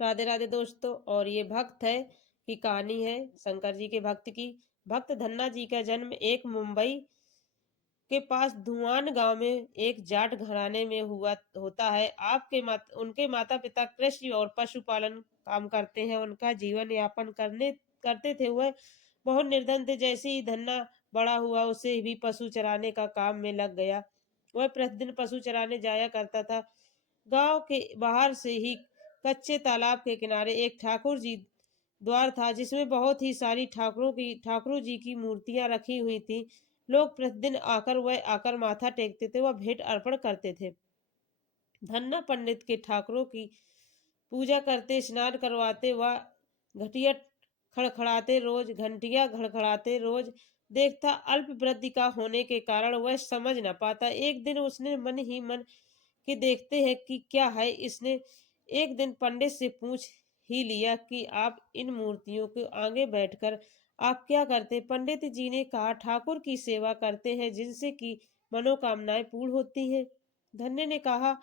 राधे राधे दोस्तों। और ये भक्त है की कहानी है शंकर जी के भक्त की। भक्त धन्ना जी का जन्म एक मुंबई के पास धुआन गांव में एक जाट घराने में हुआ होता है। उनके माता पिता कृषि और पशुपालन काम करते हैं। उनका जीवन यापन करने करते थे। वह बहुत निर्धन थे। जैसे ही धन्ना बड़ा हुआ उसे भी पशु चराने का काम में लग गया। वह प्रतिदिन पशु चराने जाया करता था। गांव के बाहर से ही कच्चे तालाब के किनारे एक ठाकुर जी द्वार था, जिसमें बहुत ही सारी ठाकुर जी की मूर्तियां रखी हुई थी। लोग प्रतिदिन आकर माथा टेकते थे, वह भेंट अर्पण करते थे। धन्ना पंडित के ठाकुरों की पूजा करते, स्नान करवाते, व घटिया घंटियां खड़खड़ाते रोज देखता। अल्प वृद्धि का होने के कारण वह समझ न पाता। एक दिन उसने मन ही मन कि देखते हैं कि क्या है। इसने एक दिन पंडित से पूछ ही लिया कि आप इन मूर्तियों के आगे बैठकर आप क्या करते। पंडित जी ने कहा, ठाकुर की सेवा करते हैं, जिनसे कि मनोकामनाएं पूर्ण होती हैं। धन्य ने कहा,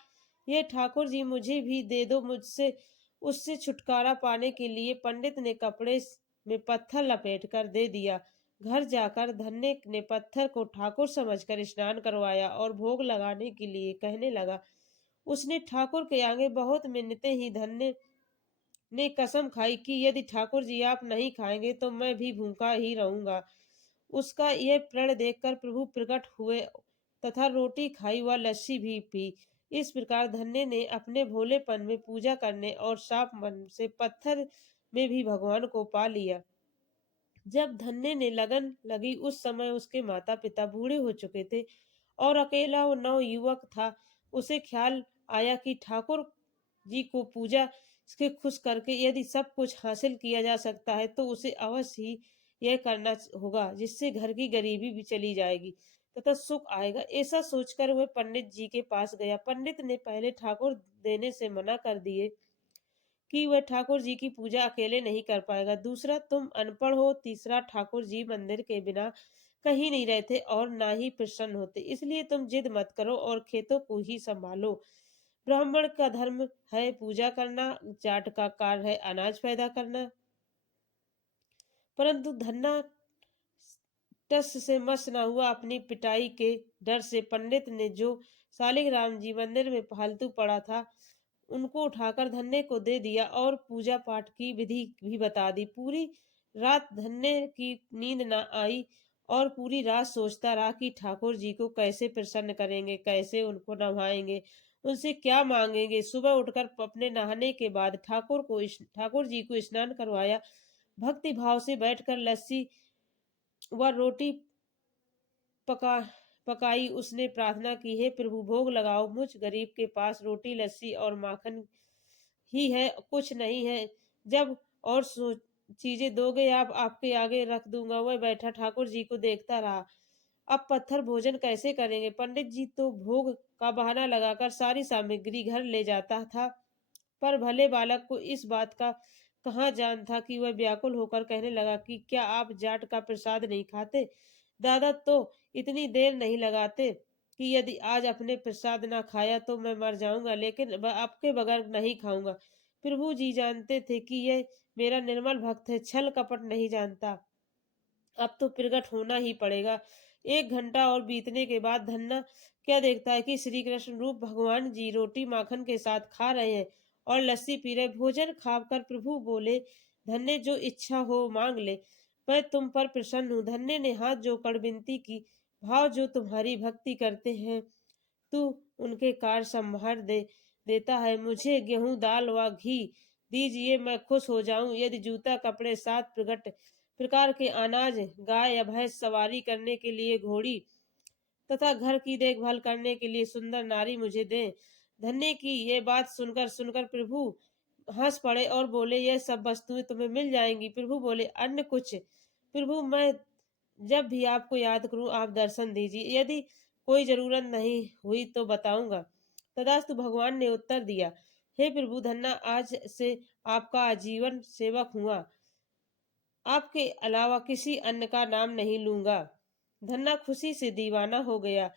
ये ठाकुर जी मुझे भी दे दो, मुझसे उससे छुटकारा पाने के लिए। पंडित ने कपड़े में पत्थर लपेटकर दे दिया। घर जाकर धन्य ने पत्थर को ठाकुर समझकर स्नान करवाया और भोग लगाने के लिए कहने लगा। उसने ठाकुर के आगे बहुत मिन्नतें ही। धन्य ने कसम खाई कि यदि ठाकुर जी आप नहीं खाएंगे तो मैं भी भूखा ही रहूंगा। उसका यह प्रण देखकर प्रभु प्रकट हुए तथा रोटी खाई व लस्सी भी पी। इस प्रकार धन्य ने अपने भोलेपन में पूजा करने और साफ मन से पत्थर में भी भगवान को पा लिया। जब धन्य ने लगन लगी, उस समय उसके माता पिता बूढ़े हो चुके थे और अकेला वो नव युवक था। उसे ख्याल आया कि ठाकुर जी को पूजा के खुश करके यदि सब कुछ हासिल किया जा सकता है तो उसे अवश्य ही यह करना होगा, जिससे घर की गरीबी भी चली जाएगी तथा सुख आएगा। ऐसा सोचकर वह पंडित जी के पास गया। पंडित ने पहले ठाकुर देने से मना कर दिए कि वह ठाकुर जी की पूजा अकेले नहीं कर पाएगा। दूसरा, तुम अनपढ़ हो। तीसरा, ठाकुर जी मंदिर के बिना कहीं नहीं रहते और ना ही प्रसन्न होते, इसलिए तुम जिद मत करो और खेतों को ही संभालो। ब्राह्मण का धर्म है पूजा करना, जाट का कार्य है अनाज पैदा करना। परंतु धन्ना टस से मस न हुआ। अपनी पिटाई के डर से पंडित ने जो शालिग्राम जी मंदिर में फालतू पड़ा था उनको उठाकर धन्य को दे दिया और पूजा पाठ की विधि भी बता दी। पूरी रात धन्य की नींद न आई और पूरी रात सोचता रहा कि ठाकुर जी को कैसे प्रसन्न करेंगे, कैसे उनको नभाएंगे, उनसे क्या मांगेंगे। सुबह उठकर अपने नहाने के बाद ठाकुर जी को स्नान करवाया। भक्ति भाव से बैठकर लस्सी व रोटी पका पकाई। उसने प्रार्थना की, हे प्रभु भोग लगाओ। मुझ गरीब के पास रोटी लस्सी और माखन ही है, कुछ नहीं है। जब और चीजें दोगे आप आपके आगे रख दूंगा। वह बैठा ठाकुर जी को देखता रहा। अब पत्थर भोजन कैसे करेंगे। पंडित जी तो भोग का बहाना लगाकर सारी सामग्री घर ले जाता था, पर भले बालक को इस बात का कहाँ जान था कि वह व्याकुल होकर कहने लगा कि क्या आप जाट का प्रसाद नहीं खाते। दादा तो इतनी देर नहीं लगाते कि यदि आज अपने प्रसाद ना खाया तो मैं मर जाऊंगा, लेकिन आपके बगैर नहीं खाऊंगा। प्रभु जी जानते थे कि यह मेरा निर्मल भक्त है, छल कपट नहीं जानता। अब तो प्रकट होना ही पड़ेगा। 1 घंटा और बीतने के बाद धन्ना क्या देखता है कि श्री कृष्ण रूप भगवान जी रोटी माखन के साथ खा रहे हैं और लस्सी पी रहे। भोजन खाकर प्रभु बोले, धन्य जो इच्छा हो मांग ले, मैं तुम पर प्रसन्न हूँ। धन्य ने हाथ जोड़कर विनती की, भाव जो तुम्हारी भक्ति करते हैं तू उनके कार्य संभार देता है। मुझे गेहूं दाल व घी दीजिए, मैं खुश हो जाऊं। यदि जूता कपड़े 7 प्रकार के अनाज, गाय या भैंस, सवारी करने के लिए घोड़ी तथा घर की देखभाल करने के लिए सुंदर नारी मुझे दें। धन्य की ये बात सुनकर सुनकर प्रभु हंस पड़े और बोले, यह सब वस्तुएं तुम्हें मिल जाएंगी। प्रभु बोले, अन्य कुछ। प्रभु, मैं जब भी आपको याद करूं आप दर्शन दीजिए, यदि कोई जरूरत नहीं हुई तो बताऊंगा। तदास्तु भगवान ने उत्तर दिया, हे प्रभु, धन्ना आज से आपका आजीवन सेवक हुआ, आपके अलावा किसी अन्य का नाम नहीं लूंगा। धन्ना खुशी से दीवाना हो गया।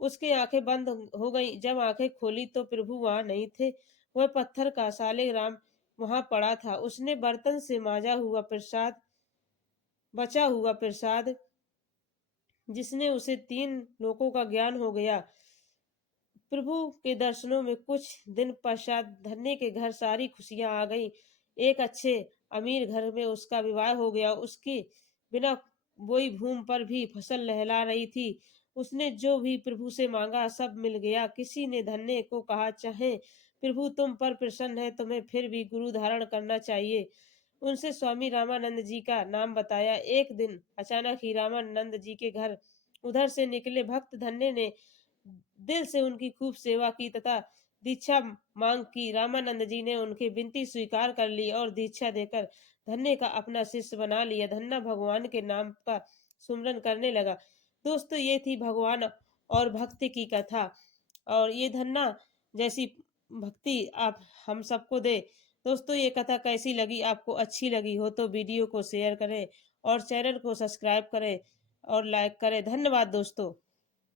उसकी आंखें बंद हो गईं। जब आंखें खोली तो प्रभु वहां नहीं थे। वह पत्थर का शालिग्राम वहां पड़ा था। उसने बर्तन से बचा हुआ प्रसाद जिसने उसे 3 लोकों का ज्ञान हो गया। प्रभु के दर्शनों में कुछ दिन पश्चात धन्य के घर सारी खुशियां आ गईं। एक अच्छे अमीर घर में उसका विवाह हो गया। उसकी बिना बोई भूमि पर भी फसल लहला रही थी। उसने जो भी प्रभु से मांगा सब मिल गया। किसी ने धन्य को कहा, चाहे प्रभु तुम पर प्रसन्न है, तुम्हें फिर भी गुरु धारण करना चाहिए। उनसे स्वामी रामानंद जी का नाम बताया। एक दिन अचानक ही रामानंद जी के घर उधर से निकले भक्त धन्य ने दिल से उनकी खूब सेवा की तथा दीक्षा मांग की। रामानंद जी ने उनकी विनती स्वीकार कर ली और दीक्षा देकर धन्य का अपना शिष्य बना लिया। धन्ना भगवान के नाम का सुमरन करने लगा। दोस्तों, ये थी भगवान और भक्ति की कथा। और ये धन्ना जैसी भक्ति आप हम सबको दे। दोस्तों, ये कथा कैसी लगी? आपको अच्छी लगी हो तो वीडियो को शेयर करें और चैनल को सब्सक्राइब करें और लाइक करें। धन्यवाद दोस्तों।